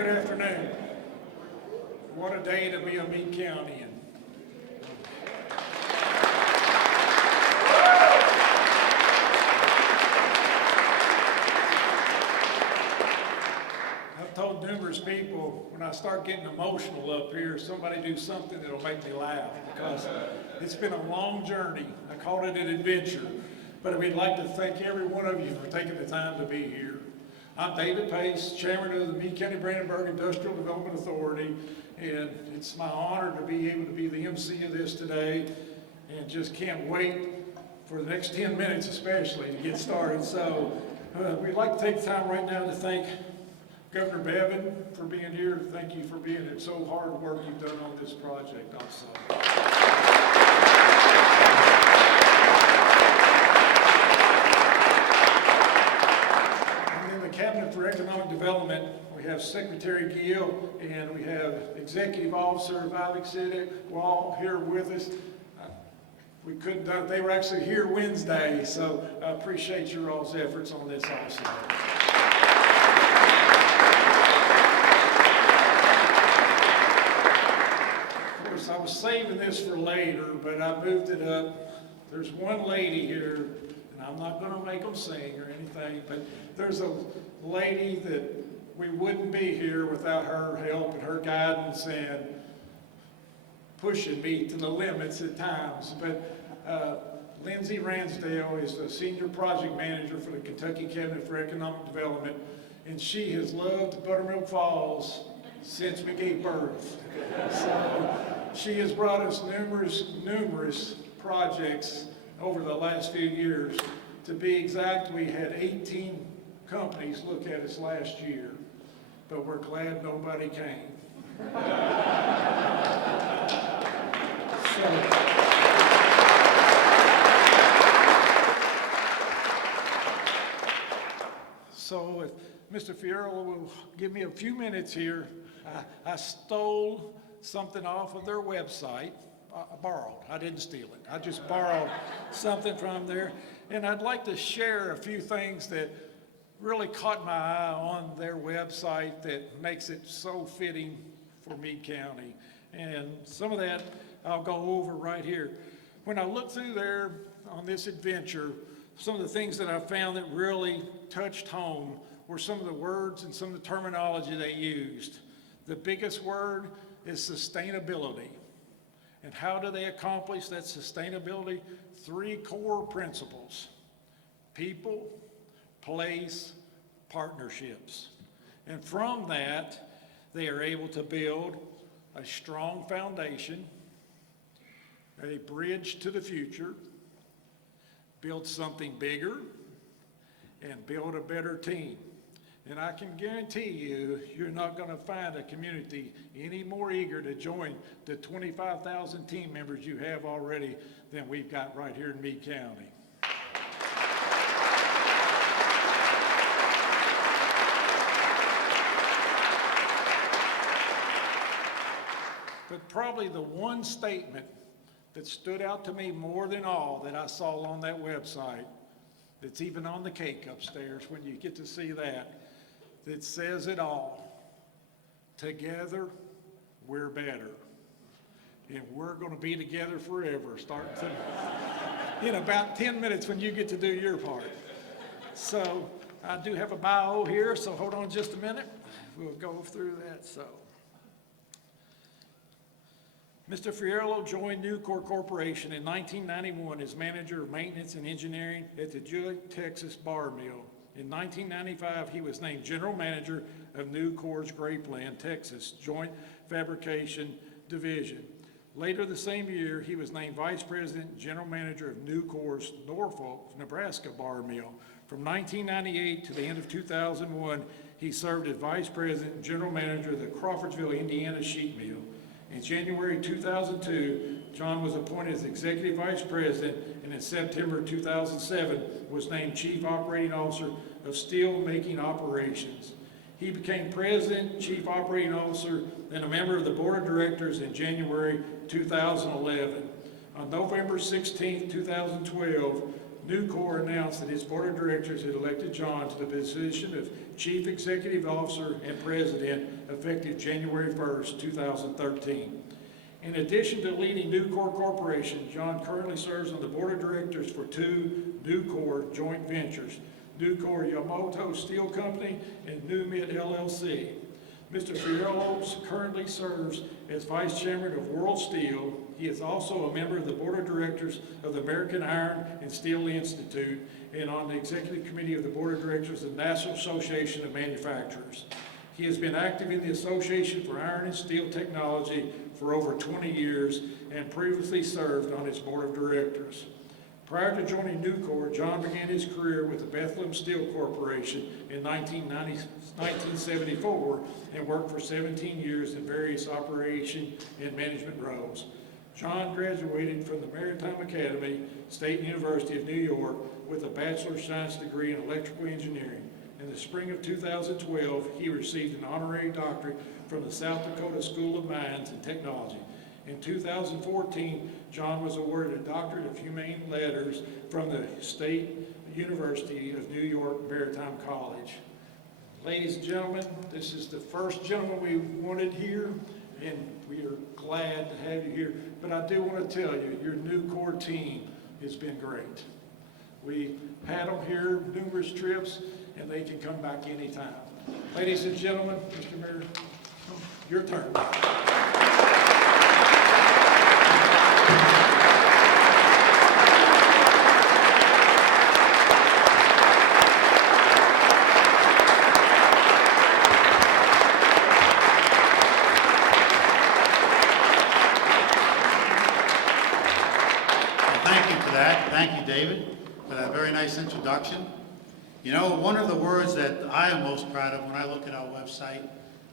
Good afternoon. What a day to be a Meade County. I've told numerous people when I start getting emotional up here, somebody do something that'll make me laugh, because it's been a long journey. I called it an adventure, but we'd like to thank every one of you for taking the time to be here. I'm David Pace, Chairman of the Meade County Brandenburg Industrial Development Authority, and it's my honor to be able to be the MC of this today, and just can't wait for the next 10 minutes especially to get started. So we'd like to take the time right now to thank Governor Bevin for being here. Thank you for being here. So hard work you've done on this project also. Cabinet for Economic Development, we have Secretary Gill and we have Executive Officer Vivek Siddick, who are all here with us. We couldn't do it. They were actually here Wednesday, so I appreciate your all's efforts on this also. Of course, I was saving this for later, but I moved it up. There's one lady here, and I'm not going to make them sing or anything, but there's a lady that we wouldn't be here without her help and her guidance and pushing me to the limits at times. But Lindsay Ransdale is the Senior Project Manager for the Kentucky Cabinet for Economic Development, and she has loved Buttermilk Falls since we gave birth. So she has brought us numerous projects over the last few years. To be exact, we had 18 companies look at us last year, but we're glad nobody came. So if Mr. Fierro will give me a few minutes here, I stole something off of their website. I borrowed. I didn't steal it. I just borrowed something from there. And I'd like to share a few things that really caught my eye on their website that makes it so fitting for Meade County. And some of that I'll go over right here. When I looked through there on this adventure, some of the things that I found that really touched home were some of the words and some of the terminology they used. The biggest word is sustainability. And how do they accomplish that sustainability? 3 core principles: people, place, partnerships. And from that, they are able to build a strong foundation, a bridge to the future, build something bigger, and build a better team. And I can guarantee you, you're not going to find a community any more eager to join the 25,000 team members you have already than we've got right here in Meade County. But probably the one statement that stood out to me more than all that I saw on that website, that's even on the cake upstairs when you get to see that says it all. Together, we're better. And we're going to be together forever, starting in about 10 minutes when you get to do your part. So I do have a bio here, so hold on just a minute. We'll go through that. So Mr. Fierro joined Nucor Corporation in 1991 as Manager of Maintenance and Engineering at the Jewett, Texas bar mill. In 1995, he was named General Manager of Nucor's Grapeland, Texas Joint Fabrication Division. Later the same year, he was named Vice President and General Manager of Nucor's Norfolk, Nebraska bar mill. From 1998 to the end of 2001, he served as Vice President and General Manager of the Crawfordsville, Indiana sheet mill. In January 2002, John was appointed as Executive Vice President, and in September 2007 was named Chief Operating Officer of Steel Making Operations. He became President, Chief Operating Officer, and a member of the Board of Directors in January 2011. On November 16, 2012, Nucor announced that its board of directors had elected John to the position of Chief Executive Officer and President effective January 1st, 2013. In addition to leading Nucor Corporation, John currently serves on the board of directors for two Nucor joint ventures, Nucor Yamamoto Steel Company and NewMit LLC. Mr. Fierro currently serves as Vice Chairman of World Steel. He is also a member of the Board of Directors of the American Iron and Steel Institute and on the Executive Committee of the Board of Directors of the National Association of Manufacturers. He has been active in the Association for Iron and Steel Technology for over 20 years and previously served on its Board of Directors. Prior to joining Nucor, John began his career with the Bethlehem Steel Corporation in 1974 and worked for 17 years in various operation and management roles. John graduated from the Maritime Academy, State University of New York, with a Bachelor of Science degree in Electrical Engineering. In the spring of 2012, he received an honorary doctorate from the South Dakota School of Mines and Technology. In 2014, John was awarded a Doctorate of Humane Letters from the State University of New York Maritime College. Ladies and gentlemen, this is the first gentleman we wanted here, and we are glad to have you here. But I do want to tell you, your Nucor team has been great. We had them here numerous trips, and they can come back anytime. Ladies and gentlemen, Mr. Mayor, your turn. Thank you, David, for that very nice introduction. You know, one of the words that I am most proud of when I look at our website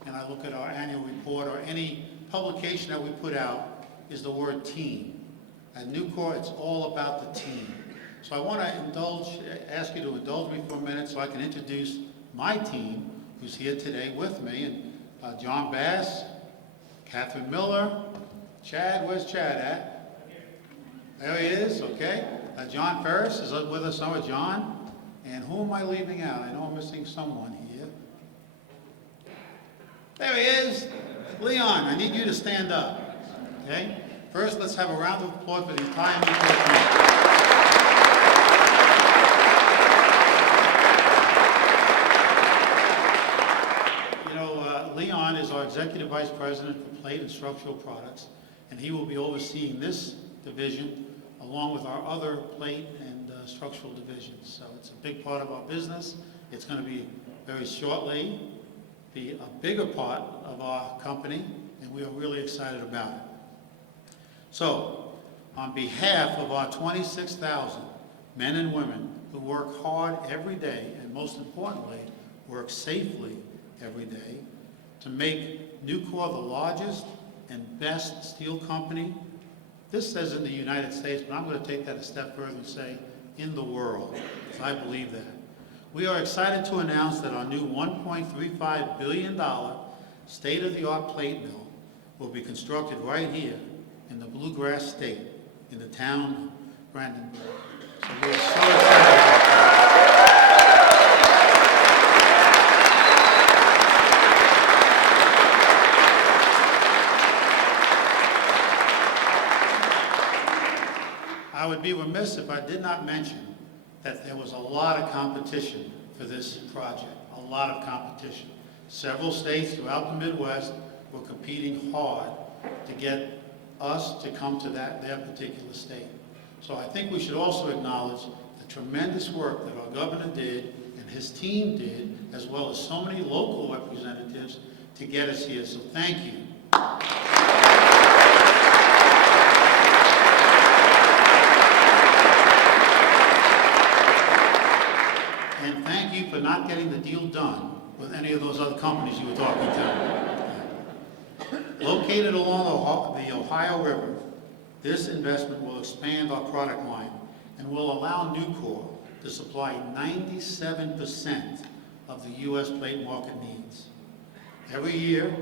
and I look at our annual report or any publication that we put out is the word team. At Nucor, it's all about the team. So I want to ask you to indulge me for a minute so I can introduce my team who's here today with me. And John Bass, Catherine Miller, Chad, where's Chad at? There he is, okay. John Ferris is with us somewhere, John. And who am I leaving out? I know I'm missing someone here. There he is. Leon, I need you to stand up, okay? First, let's have a round of applause for the entire Nucor team. You know, Leon is our Executive Vice President for Plate and Structural Products, and he will be overseeing this division along with our other plate and structural divisions. So it's a big part of our business. It's going to be very shortly be a bigger part of our company, and we are really excited about it. So, on behalf of our 26,000 men and women who work hard every day, and most importantly, work safely every day, to make Nucor the largest and best steel company. This says in the United States, but I'm going to take that a step further and say in the world, because I believe that. We are excited to announce that our new $1.35 billion state-of-the-art plate mill will be constructed right here in the Bluegrass State, in the town of Brandenburg. So we're so excited about that. I would be remiss if I did not mention that there was a lot of competition for this project, a lot of competition. Several states throughout the Midwest were competing hard to get us to come to their particular state. So I think we should also acknowledge the tremendous work that our governor did and his team did, as well as so many local representatives to get us here. So thank you. And thank you for not getting the deal done with any of those other companies you were talking to. Located along the Ohio River, this investment will expand our product line and will allow Nucor to supply 97% of the U.S. plate market needs. Every year,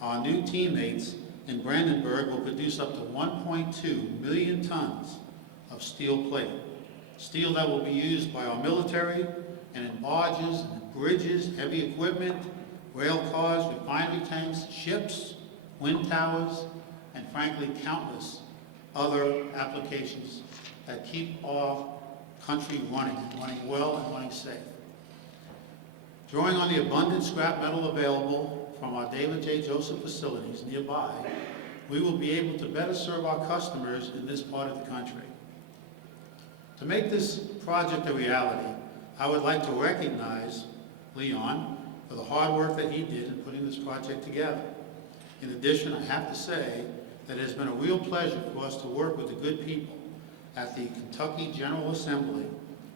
our new teammates in Brandenburg will produce up to 1.2 million tons of steel plate. steel that will be used by our military and in barges and in bridges, heavy equipment, rail cars, refinery tanks, ships, wind towers, and frankly, countless other applications that keep our country running well and running safe. Drawing on the abundant scrap metal available from our David J. Joseph facilities nearby, we will be able to better serve our customers in this part of the country. To make this project a reality, I would like to recognize Leon for the hard work that he did in putting this project together. In addition, I have to say that it has been a real pleasure for us to work with the good people at the Kentucky General Assembly,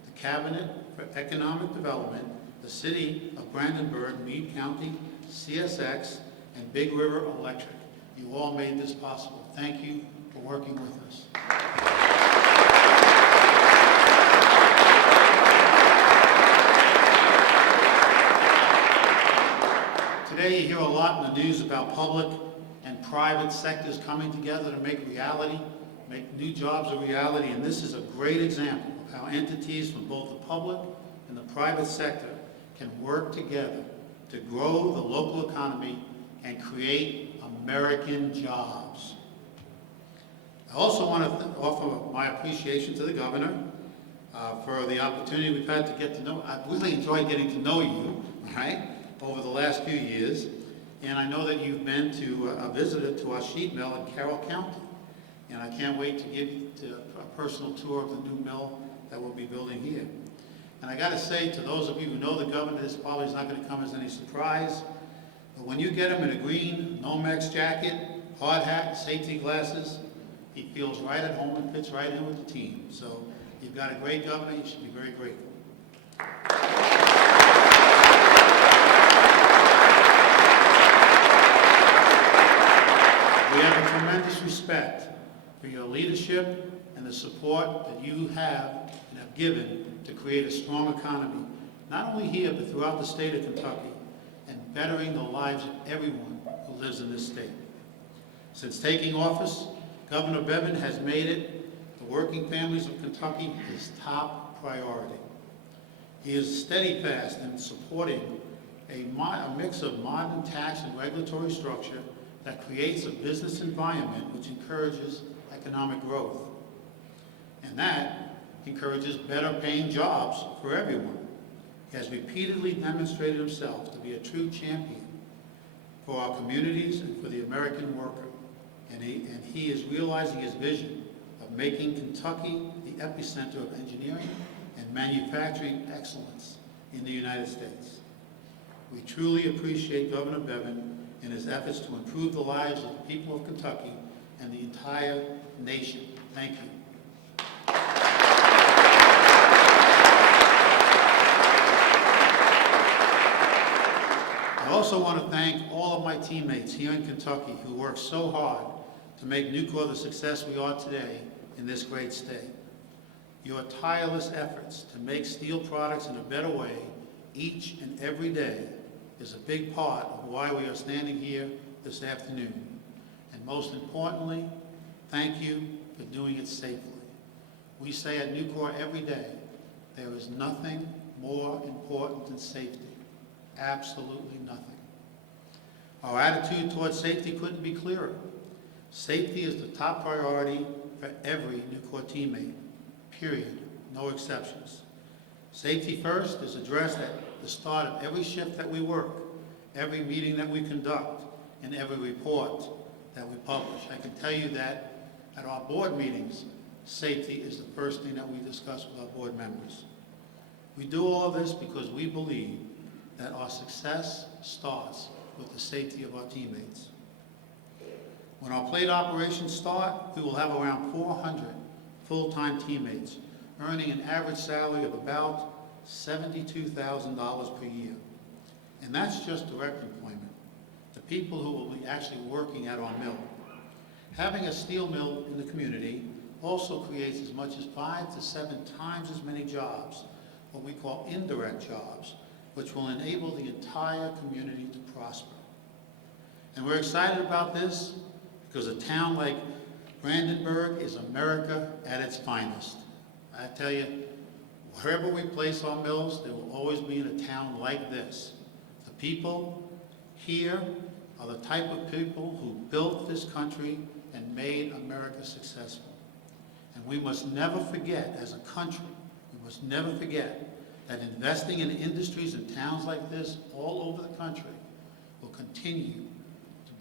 the Cabinet for Economic Development, the City of Brandenburg, Meade County, CSX, and Big River Electric. You all made this possible. Thank you for working with us. Today you hear a lot in the news about public and private sectors coming together to make reality, make new jobs a reality, and this is a great example of how entities from both the public and the private sector can work together to grow the local economy and create American jobs. I also want to offer my appreciation to the governor for the opportunity we've had to get to know. I've really enjoyed getting to know you, right, over the last few years, and I know that you've been to a visitor to our sheet mill in Carroll County, and I can't wait to give you a personal tour of the new mill that we'll be building here. And I got to say, to those of you who know the governor, this probably is not going to come as any surprise, but when you get him in a green Nomex jacket, hard hat, safety glasses, he feels right at home and fits right in with the team. So you've got a great governor. You should be very grateful. We have a tremendous respect for your leadership and the support that you have and have given to create a strong economy, not only here, but throughout the state of Kentucky, and bettering the lives of everyone who lives in this state. Since taking office, Governor Bevin has made it the working families of Kentucky his top priority. He is steadfast in supporting a mix of modern tax and regulatory structure that creates a business environment which encourages economic growth. And that encourages better paying jobs for everyone. He has repeatedly demonstrated himself to be a true champion for our communities and for the American worker. And he is realizing his vision of making Kentucky the epicenter of engineering and manufacturing excellence in the United States. We truly appreciate Governor Bevin in his efforts to improve the lives of the people of Kentucky and the entire nation. Thank you. I also want to thank all of my teammates here in Kentucky who worked so hard to make Nucor the success we are today in this great state. Your tireless efforts to make steel products in a better way each and every day is a big part of why we are standing here this afternoon. And most importantly, thank you for doing it safely. We say at Nucor every day, there is nothing more important than safety. Absolutely nothing. Our attitude towards safety couldn't be clearer. Safety is the top priority for every Nucor teammate, period, no exceptions. Safety first is addressed at the start of every shift that we work, every meeting that we conduct, and every report that we publish. I can tell you that at our board meetings, safety is the first thing that we discuss with our board members. We do all of this because we believe that our success starts with the safety of our teammates. When our plate operations start, we will have around 400 full-time teammates, earning an average salary of about $72,000 per year. And that's just direct employment, the people who will be actually working at our mill. Having a steel mill in the community also creates as much as 5 to 7 times as many jobs, what we call indirect jobs, which will enable the entire community to prosper. And we're excited about this because a town like Brandenburg is America at its finest. I tell you, Wherever we place our mills, they will always be in a town like this. The people here are the type of people who built this country and made America successful. And we must never forget, as a country, we must never forget that investing in industries in towns like this all over the country will continue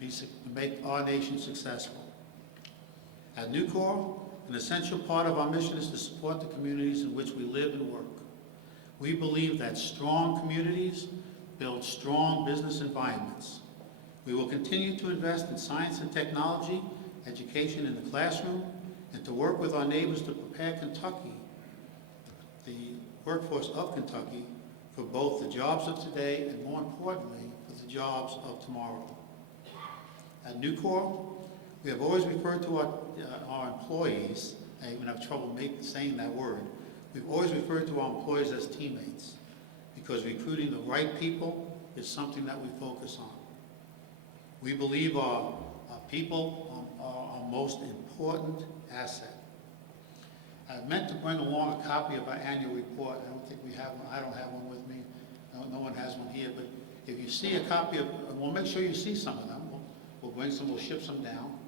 to make our nation successful. At Nucor, an essential part of our mission is to support the communities in which we live and work. We believe that strong communities build strong business environments. We will continue to invest in science and technology, education in the classroom, and to work with our neighbors to prepare Kentucky, the workforce of Kentucky, for both the jobs of today and, more importantly, for the jobs of tomorrow. At Nucor, we have always referred to our employees, I even have trouble saying that word, we've always referred to our employees as teammates, because recruiting the right people is something that we focus on. We believe our people are our most important asset. I meant to bring along a copy of our annual report. I don't think we have one. I don't have one with me. No one has one here, but if you see a copy of, we'll make sure you see some of them. We'll bring some, we'll ship some down.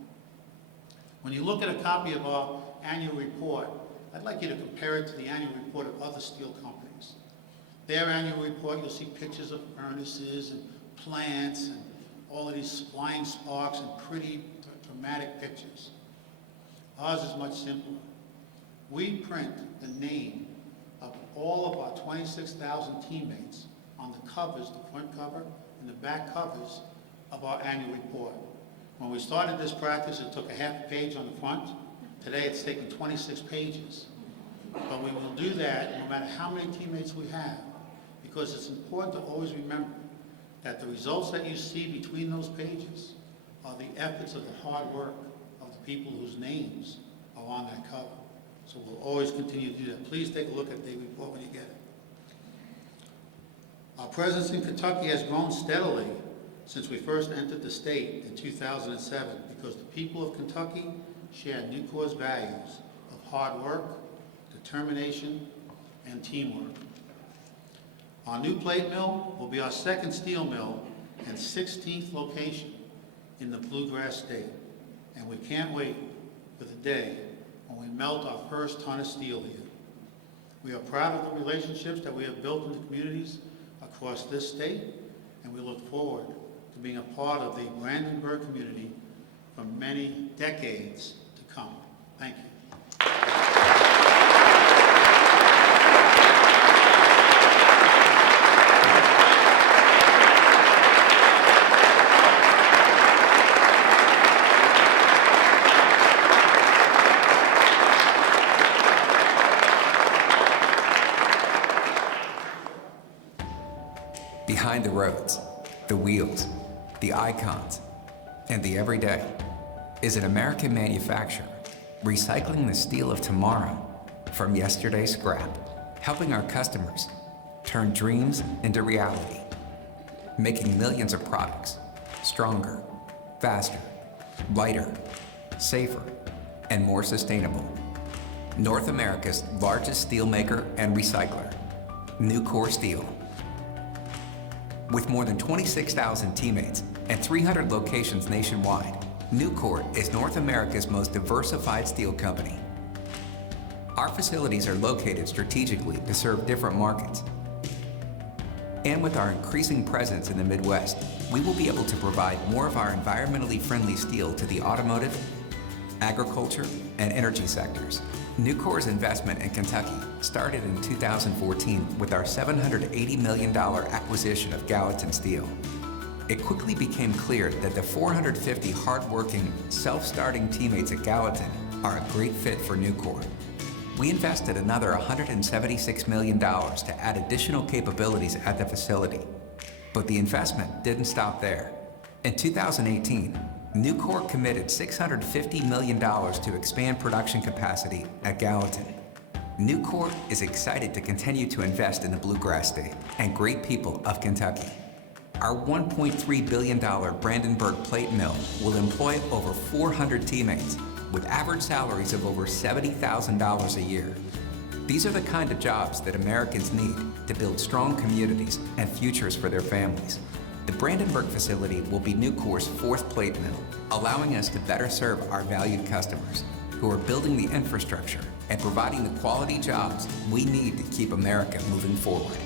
When you look at a copy of our annual report, I'd like you to compare it to the annual report of other steel companies. Their annual report, you'll see pictures of furnaces and plants and all of these flying sparks and pretty dramatic pictures. Ours is much simpler. We print the name of all of our 26,000 teammates on the covers, the front cover and the back covers of our annual report. When we started this practice, it took a half page on the front. Today, it's taken 26 pages. But we will do that no matter how many teammates we have, because it's important to always remember that the results that you see between those pages are the efforts of the hard work of the people whose names are on that cover. So we'll always continue to do that. Please take a look at the report when you get it. Our presence in Kentucky has grown steadily since we first entered the state in 2007, because the people of Kentucky share Nucor's values of hard work, determination, and teamwork. Our new plate mill will be our second steel mill and 16th location in the Bluegrass State, and we can't wait for the day when we melt our first ton of steel here. We are proud of the relationships that we have built in the communities across this state, and we look forward to being a part of the Brandenburg community for many decades to come. Thank you. Behind the roads, the wheels, the icons, and the everyday is an American manufacturer recycling the steel of tomorrow from yesterday's scrap, helping our customers turn dreams into reality, making millions of products stronger, faster, lighter, safer, and more sustainable. North America's largest steelmaker and recycler, Nucor Steel. With more than 26,000 teammates and 300 locations nationwide, Nucor is North America's most diversified steel company. Our facilities are located strategically to serve different markets. And with our increasing presence in the Midwest, we will be able to provide more of our environmentally friendly steel to the automotive, agriculture, and energy sectors. Nucor's investment in Kentucky started in 2014 with our $780 million acquisition of Gallatin Steel. It quickly became clear that the 450 hard-working, self-starting teammates at Gallatin are a great fit for Nucor. We invested another $176 million to add additional capabilities at the facility. But the investment didn't stop there. In 2018, Nucor committed $650 million to expand production capacity at Gallatin. Nucor is excited to continue to invest in the Bluegrass State and great people of Kentucky. Our $1.3 billion Brandenburg plate mill will employ over 400 teammates with average salaries of over $70,000 a year. These are the kind of jobs that Americans need to build strong communities and futures for their families. The Brandenburg facility will be Nucor's fourth plate mill, allowing us to better serve our valued customers who are building the infrastructure and providing the quality jobs we need to keep America moving forward.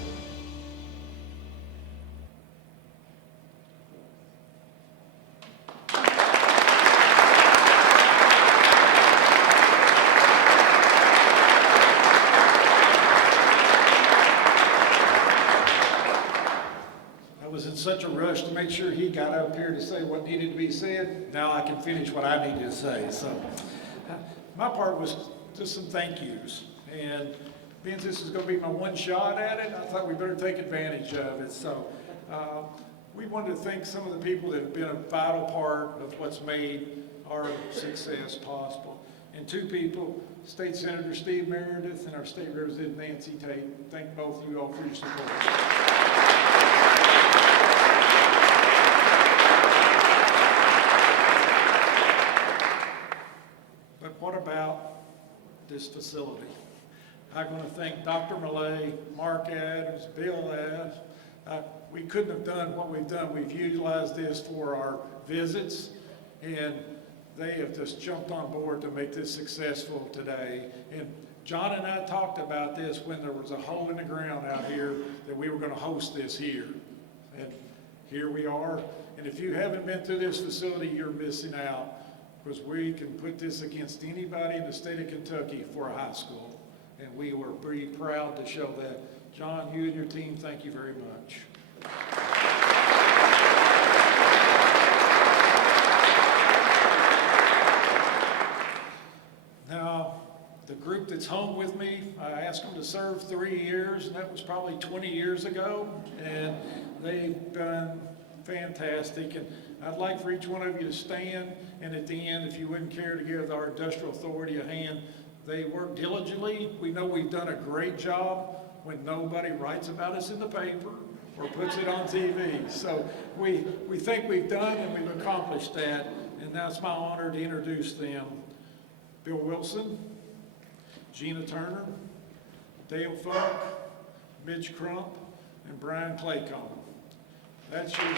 Such a rush to make sure he got up here to say what needed to be said. Now I can finish what I needed to say. So my part was just some thank yous. And being this is going to be my one shot at it, I thought we better take advantage of it. So we wanted to thank some of the people that have been a vital part of what's made our success possible. And two people, State Senator Steve Meredith and our State Representative Nancy Tate. Thank both of you all for your support. What about this facility? I'm going to thank Dr. Millay, Mark Adams, Bill Adams. We couldn't have done what we've done. We've utilized this for our visits, and they have just jumped on board to make this successful today. And John and I talked about this when there was a hole in the ground out here that we were going to host this here. And here we are. And if you haven't been through this facility, you're missing out, because we can put this against anybody in the state of Kentucky for a high school. And we were pretty proud to show that. John, you and your team, thank you very much. Now, the group that's home with me, I asked them to serve 3 years, and that was probably 20 years ago, and they've done fantastic. And I'd like for each one of you to stand, and at the end, if you wouldn't care to give our industrial authority a hand. They work diligently. We know we've done a great job when nobody writes about us in the paper or puts it on TV. So we think we've done and we've accomplished that, and now it's my honor to introduce them. Bill Wilson, Gina Turner, Dale Funk, Mitch Crump, and Brian Claycomb. That's your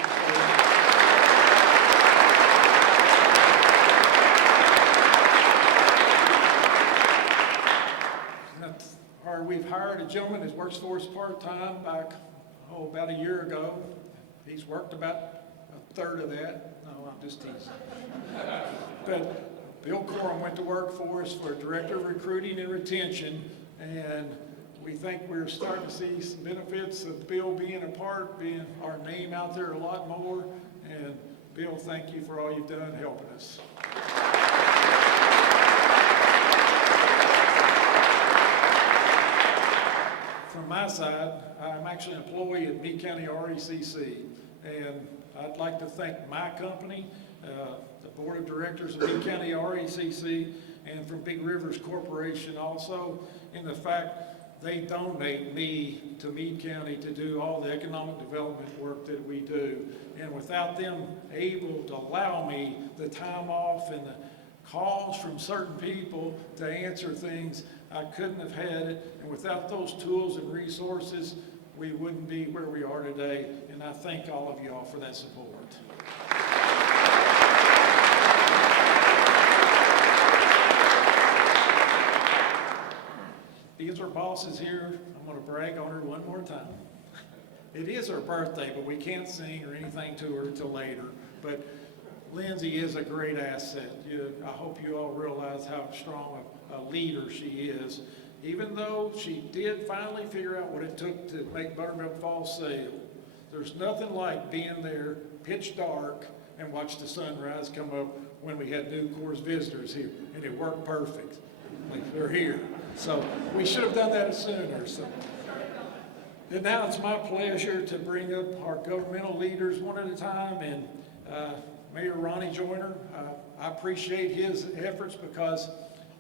we've hired a gentleman that works for us part-time back, about a year ago. He's worked about a third of that. No, I'm just teasing. But Bill Coram went to work for us for Director of Recruiting and Retention, and we think we're starting to see some benefits of Bill being a part, being our name out there a lot more. And Bill, thank you for all you've done helping us. From my side, I'm actually an employee at Meade County RECC, and I'd like to thank my company, the Board of Directors of Meade County RECC, and from Big Rivers Corporation also, in the fact they donate me to Meade County to do all the economic development work that we do. And without them able to allow me the time off and the calls from certain people to answer things, I couldn't have had it. And without those tools and resources, we wouldn't be where we are today. And I thank all of you all for that support. Because our boss is here, I'm going to brag on her one more time. It is her birthday, but we can't sing or anything to her until later. But Lindsay is a great asset. I hope you all realize how strong a leader she is. Even though she did finally figure out what it took to make Buttermilk Falls sail, there's nothing like being there, pitch dark, and watch the sunrise come up when we had Nucor's visitors here, and it worked perfect. Like, they're here. So we should have done that sooner. So. And now it's my pleasure to bring up our governmental leaders one at a time, and Mayor Ronnie Joyner, I appreciate his efforts because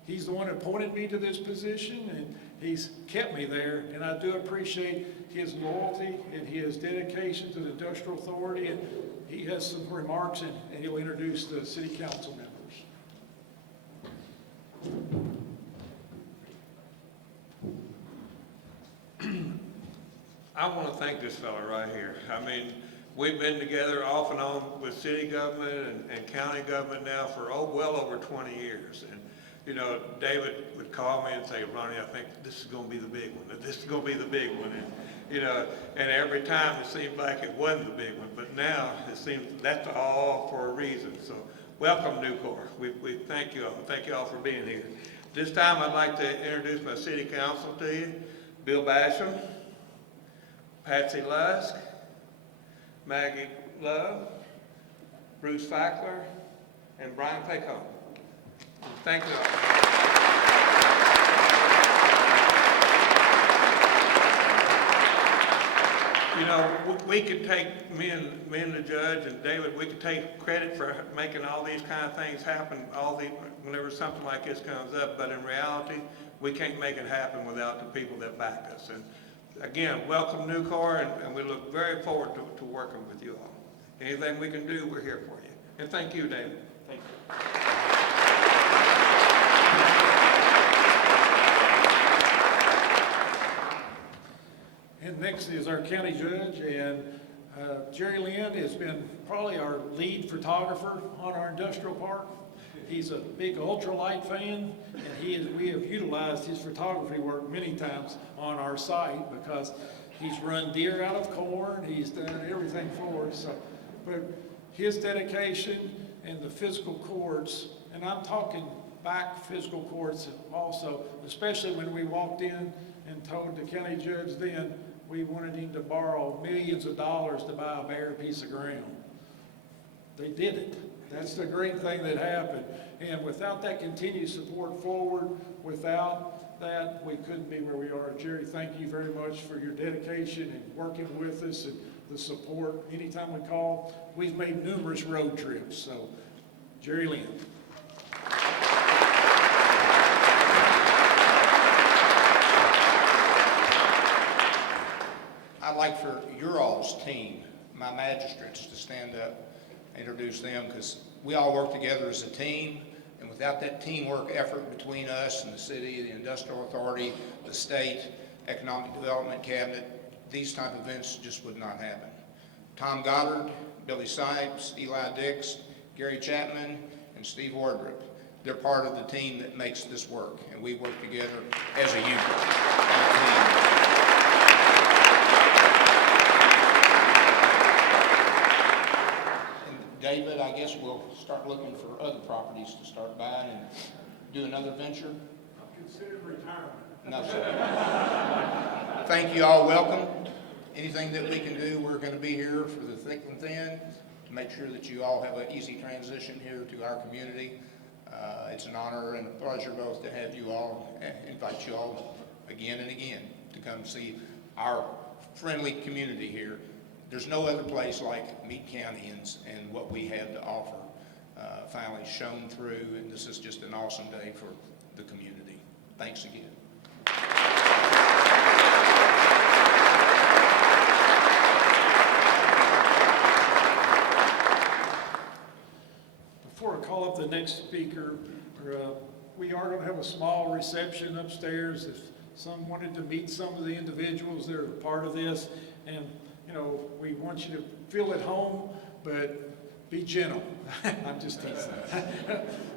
he's the one that appointed me to this position, and he's kept me there. And I do appreciate his loyalty and his dedication to the Industrial Authority. And he has some remarks, and he'll introduce the city council members. I want to thank this fella right here. I mean, we've been together off and on with city government and county government now for, well over 20 years. And, you know, David would call me and say, Ronnie, I think this is going to be the big one. This is going to be the big one. And, you know, and every time it seemed like it wasn't the big one, but now it seems that's all for a reason. So welcome, Nucor. We thank you all. Thank you all for being here. This time I'd like to introduce my city council to you. Bill Basham, Patsy Lusk, Maggie Love, Bruce Fackler, and Brian Paycom. Thank you all. You know, we could take, me and the judge and David, we could take credit for making all these kind of things happen, whenever something like this comes up, but in reality, we can't make it happen without the people that back us. And again, welcome Nucor, and we look very forward to working with you all. Anything we can do, we're here for you. And thank you, David. Thank you. And next is our county judge, and Jerry Lynn has been probably our lead photographer on our industrial park. He's a big ultralight fan, and we have utilized his photography work many times on our site because he's run deer out of corn, he's done everything for us. So, but his dedication and the physical courts, and I'm talking back physical courts also, especially when we walked in and told the county judge then we wanted him to borrow millions of dollars to buy a bare piece of ground. They did it. That's the great thing that happened. And without that continued support forward, without that, we couldn't be where we are. Jerry, thank you very much for your dedication and working with us and the support. Anytime we call, we've made numerous road trips. So, Jerry Lynn. I'd like for your all's team, my magistrates, to stand up, introduce them, because we all work together as a team, and without that teamwork effort between us and the city, the industrial authority, the state, economic development cabinet, these type of events just would not happen. Tom Goddard, Billy Sipes, Eli Dix, Gary Chapman, and Steve Wardrop. They're part of the team that makes this work, and we work together as a unit. David, I guess we'll start looking for other properties to start buying and do another venture. I'm considering retirement. No, sir. Thank you all. Welcome. Anything that we can do, we're going to be here for the thick and thin to make sure that you all have an easy transition here to our community. It's an honor and a pleasure both to have you all, invite you all again and again to come see our friendly community here. There's no other place like Meade County and what we have to offer finally shone through, and this is just an awesome day for the community. Thanks again. Before I call up the next speaker, we are going to have a small reception upstairs if some wanted to meet some of the individuals that are part of this. And you know, we want you to feel at home, but be gentle. I'm just teasing.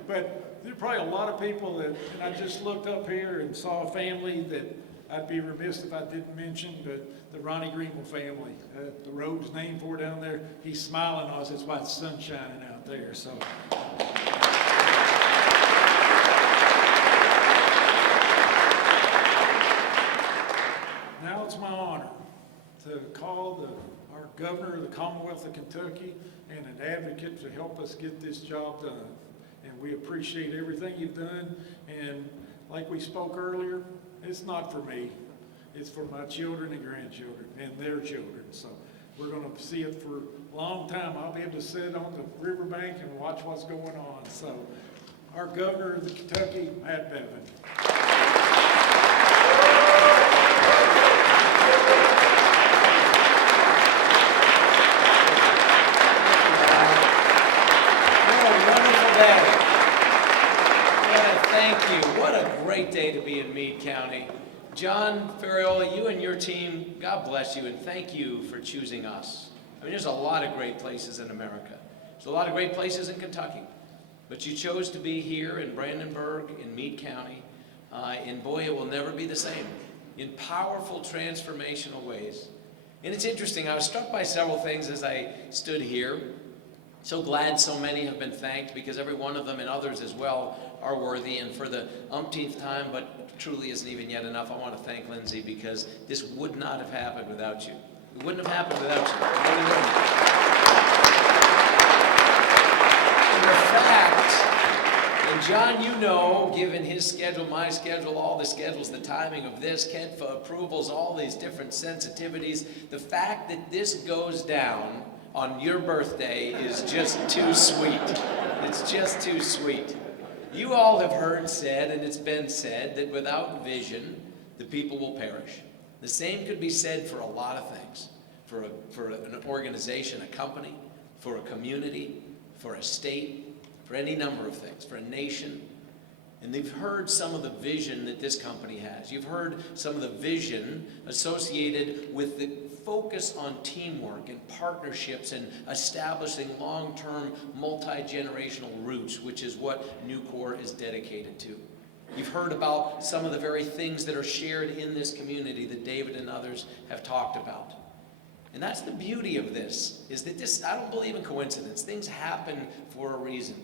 But there are probably a lot of people that, and I just looked up here and saw a family that I'd be remiss if I didn't mention, but the Ronnie Greenville family. The road's named for down there. He's smiling on us. That's why the sun's shining out there. So. Now it's my honor to call our governor of the Commonwealth of Kentucky and an advocate to help us get this job done. And we appreciate everything you've done. And like we spoke earlier, it's not for me. It's for my children and grandchildren and their children. So we're going to see it for a long time. I'll be able to sit on the riverbank and watch what's going on. So our governor of the Kentucky, Matt Bevin. Thank you. What a great day to be in Meade County. John Ferriola, you and your team, God bless you, and thank you for choosing us. I mean, there's a lot of great places in America. There's a lot of great places in Kentucky. But you chose to be here in Brandenburg, in Meade County, and boy, it will never be the same, in powerful, transformational ways. And it's interesting, I was struck by several things as I stood here. So glad so many have been thanked, because every one of them and others as well are worthy. And for the umpteenth time, but truly isn't even yet enough, I want to thank Lindsay, because this would not have happened without you. It wouldn't have happened without you. It really wouldn't. And the fact, and John, you know, given his schedule, my schedule, all the schedules, the timing of this, Kent for approvals, all these different sensitivities, the fact that this goes down on your birthday is just too sweet. It's just too sweet. You all have heard said, and it's been said, that without vision, the people will perish. The same could be said for a lot of things. For an organization, a company, for a community, for a state, for any number of things, for a nation. And they've heard some of the vision that this company has. You've heard some of the vision associated with the focus on teamwork and partnerships and establishing long-term multi-generational roots, which is what Nucor is dedicated to. You've heard about some of the very things that are shared in this community that David and others have talked about. And that's the beauty of this, is that this, I don't believe in coincidence. Things happen for a reason.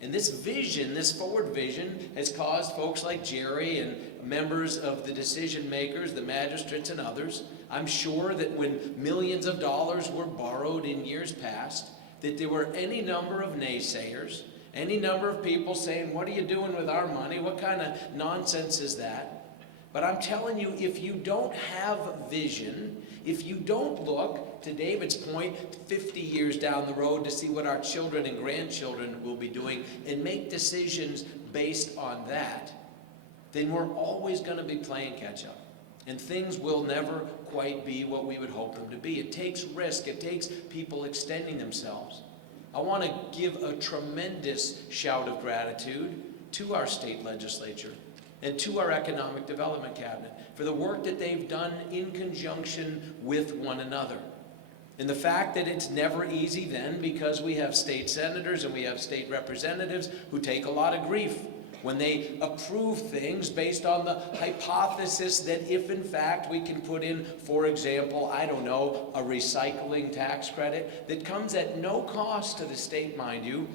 And this vision, this forward vision, has caused folks like Jerry and members of the decision makers, the magistrates and others, I'm sure that when millions of dollars were borrowed in years past, that there were any number of naysayers, any number of people saying, what are you doing with our money? What kind of nonsense is that? But I'm telling you, if you don't have vision, if you don't look, to David's point, 50 years down the road to see what our children and grandchildren will be doing and make decisions based on that, then we're always going to be playing catch up. And things will never quite be what we would hope them to be. It takes risk. It takes people extending themselves. I want to give a tremendous shout of gratitude to our state legislature and to our economic development cabinet for the work that they've done in conjunction with one another. And the fact that it's never easy then, because we have state senators and we have state representatives who take a lot of grief when they approve things based on the hypothesis that if in fact we can put in, for example, I don't know, a recycling tax credit that comes at no cost to the state, mind you,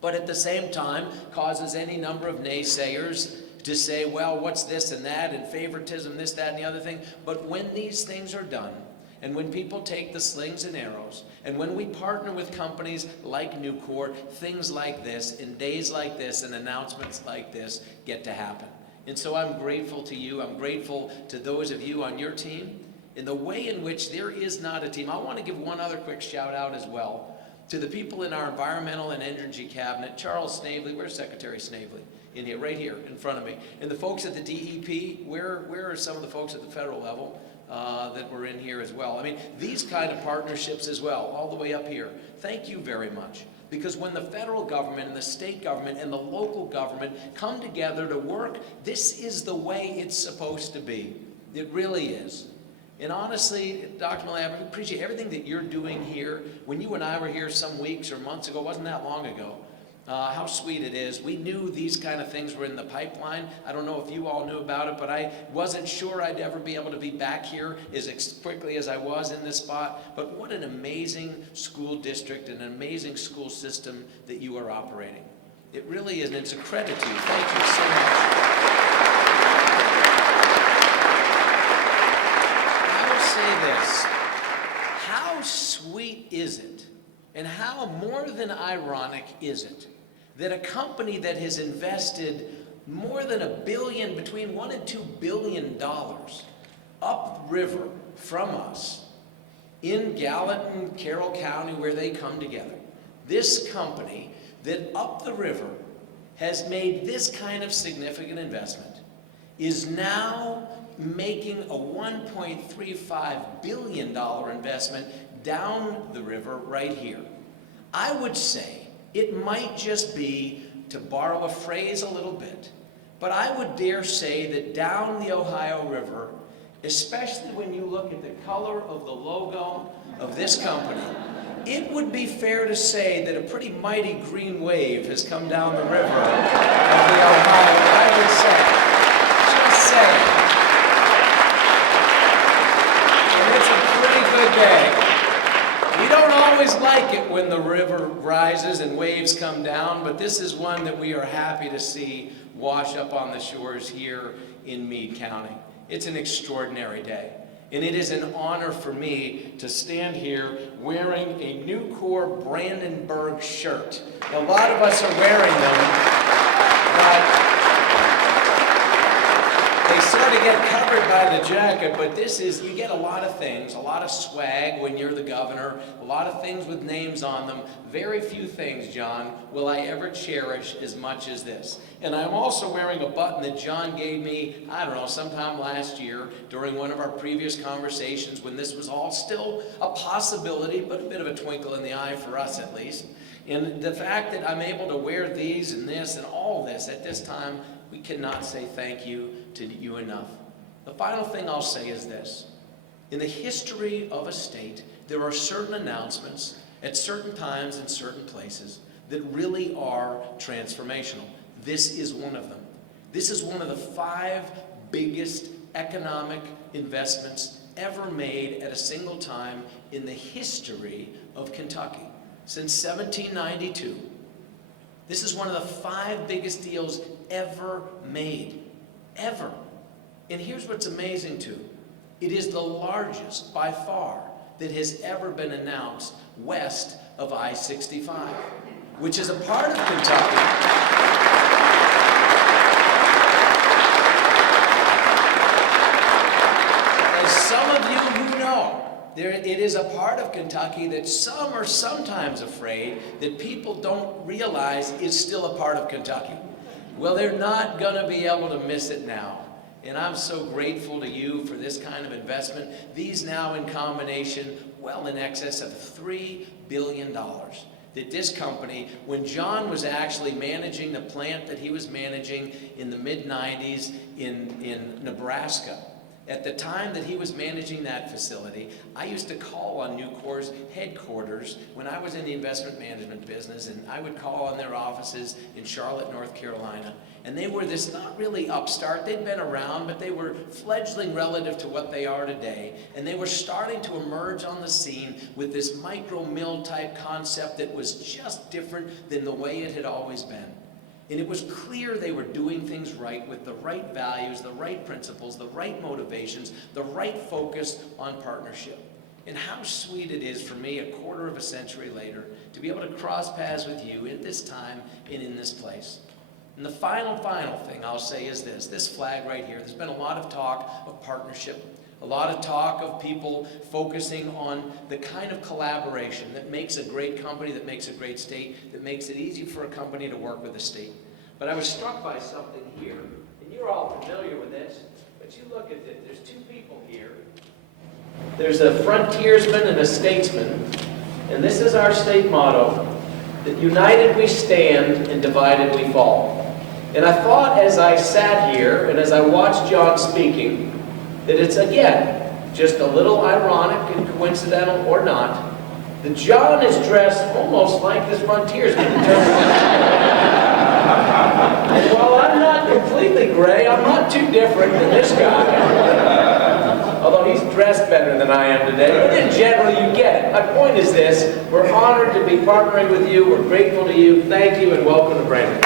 but at the same time causes any number of naysayers to say, well, what's this and that, and favoritism, this, that, and the other thing. But when these things are done, and when people take the slings and arrows, and when we partner with companies like Nucor, things like this, and days like this, and announcements like this get to happen. And so I'm grateful to you. I'm grateful to those of you on your team. In the way in which there is not a team, I want to give one other quick shout out as well to the people in our environmental and energy cabinet. Charles Snavely, where's Secretary Snavely? In here, right here in front of me. And the folks at the DEP, where are some of the folks at the federal level that were in here as well? I mean, these kind of partnerships as well, all the way up here. Thank you very much. Because when the federal government and the state government and the local government come together to work, this is the way it's supposed to be. It really is. And honestly, Dr. Millay, I appreciate everything that you're doing here. When you and I were here some weeks or months ago, wasn't that long ago, how sweet it is. We knew these kind of things were in the pipeline. I don't know if you all knew about it, but I wasn't sure I'd ever be able to be back here as quickly as I was in this spot. But what an amazing school district, an amazing school system that you are operating. It really is, and it's a credit to you. Thank you so much. I will say this. How sweet is it, and how more than ironic is it, that a company that has invested more than $1 billion, between $1 and $2 billion upriver from us in Gallatin, Carroll County, where they come together. This company that up the river has made this kind of significant investment is now making a $1.35 billion investment down the river right here. I would say it might just be, to borrow a phrase a little bit, But I would dare say that down the Ohio River, especially when you look at the color of the logo of this company, it would be fair to say that a pretty mighty green wave has come down the river of the Ohio. I would say, just saying. And it's a pretty good day. We don't always like it when the river rises and waves come down, but this is one that we are happy to see wash up on the shores here in Meade County. It's an extraordinary day. And it is an honor for me to stand here wearing a Nucor Brandenburg shirt. A lot of us are wearing them, but they sort of get covered by the jacket, but this is, you get a lot of things, a lot of swag when you're the governor, a lot of things with names on them. Very few things, John, will I ever cherish as much as this. And I'm also wearing a button that John gave me, I don't know, sometime last year during one of our previous conversations when this was all still a possibility, but a bit of a twinkle in the eye for us at least. And the fact that I'm able to wear these and this and all this at this time, we cannot say thank you to you enough. The final thing I'll say is this. In the history of a state, there are certain announcements at certain times in certain places that really are transformational. This is one of them. This is one of the 5 biggest economic investments ever made at a single time in the history of Kentucky. Since 1792, this is one of the 5 biggest deals ever made, ever. And here's what's amazing too. It is the largest, by far, that has ever been announced west of I-65, which is a part of Kentucky. As some of you who know, it is a part of Kentucky that some are sometimes afraid that people don't realize is still a part of Kentucky. Well, they're not going to be able to miss it now. And I'm so grateful to you for this kind of investment. These now in combination, well in excess of $3 billion. That this company, when John was actually managing the plant that he was managing in the mid-90s in Nebraska, at the time that he was managing that facility, I used to call on Nucor's headquarters when I was in the investment management business, and I would call on their offices in Charlotte, North Carolina. And they were this not really upstart, they'd been around, but they were fledgling relative to what they are today. And they were starting to emerge on the scene with this micro mill type concept that was just different than the way it had always been. And it was clear they were doing things right with the right values, the right principles, the right motivations, the right focus on partnership. And how sweet it is for me, a quarter of a century later, to be able to cross paths with you at this time and in this place. And the final thing I'll say is this flag right here. There's been a lot of talk of partnership, a lot of talk of people focusing on the kind of collaboration that makes a great company, that makes a great state, that makes it easy for a company to work with a state. But I was struck by something here, and you're all familiar with this, but you look at it, there's 2 people here. There's a frontiersman and a statesman, and this is our state motto, that united we stand and divided we fall. And I thought as I sat here and as I watched John speaking, that it's again, just a little ironic and coincidental or not, that John is dressed almost like this frontiersman. And while I'm not completely gray, I'm not too different than this guy. Although he's dressed better than I am today, but in general you get it. My point is this, we're honored to be partnering with you, we're grateful to you, thank you, and welcome to Brandon.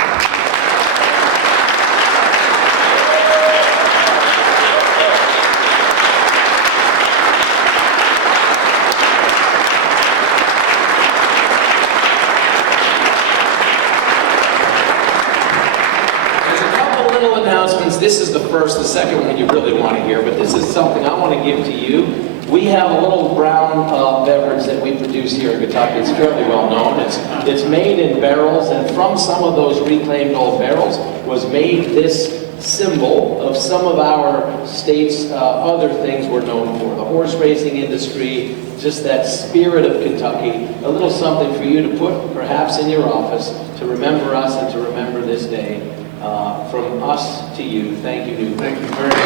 This is the first, the second one you really want to hear, but this is something I want to give to you. We have a little brown beverage that we produce here in Kentucky. It's fairly well known. It's made in barrels, and from some of those reclaimed old barrels was made this symbol of some of our state's other things we're known for. The horse racing industry, just that spirit of Kentucky. A little something for you to put perhaps in your office to remember us and to remember this day. From us to you, thank you, Nucor. Thank you very much.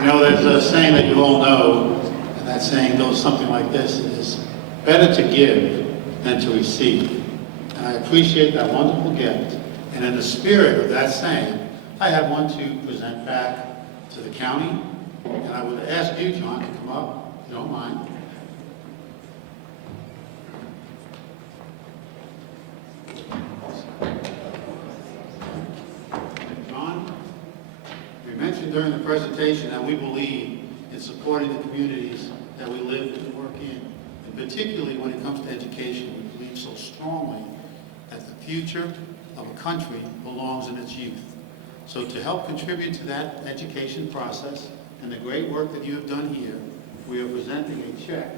You know, there's a saying that you all know, and that saying goes something like this: it is better to give than to receive. And I appreciate that wonderful gift. And in the spirit of that saying, I have one to present back to the county. And I would ask you, John, to come up, if you don't mind. John, we mentioned during the presentation that we believe in supporting the communities that we live and work in. And particularly when it comes to education, we believe so strongly that the future of a country belongs in its youth. So to help contribute to that education process and the great work that you have done here, we are presenting a check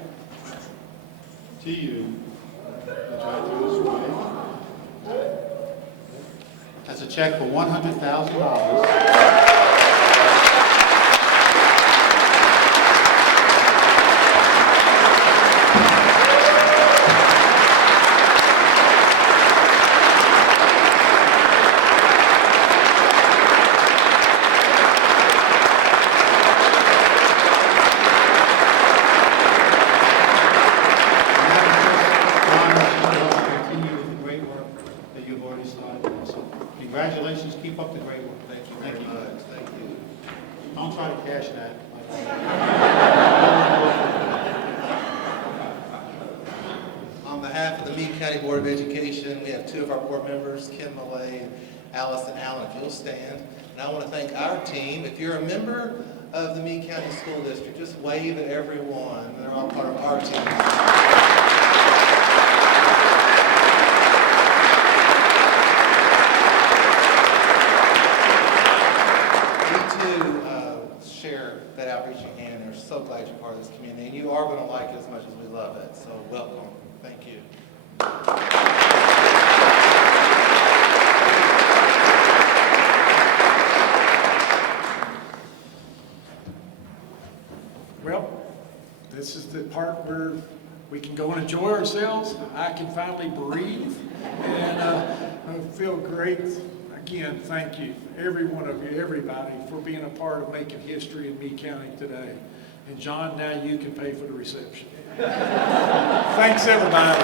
to you. Try to do this way. That's a check for $100,000. Congratulations, keep up the great work. Thank you very much. Thank you. Don't try to cash that. On behalf of the Meade County Board of Education, we have two of our board members, Kim Millay and Allison Allen, if you'll stand. And I want to thank our team. If you're a member of the Meade County School District, just wave at everyone. They're all part of our team. Share that outreach you can. We're so glad you're part of this community, and you are going to like it as much as we love it. So welcome. Thank you. Well, this is the part where we can go and enjoy ourselves. I can finally breathe, and I feel great. Again, thank you, every one of you, everybody, for being a part of making history in Meade County today. And John, now you can pay for the reception. Thanks, everybody.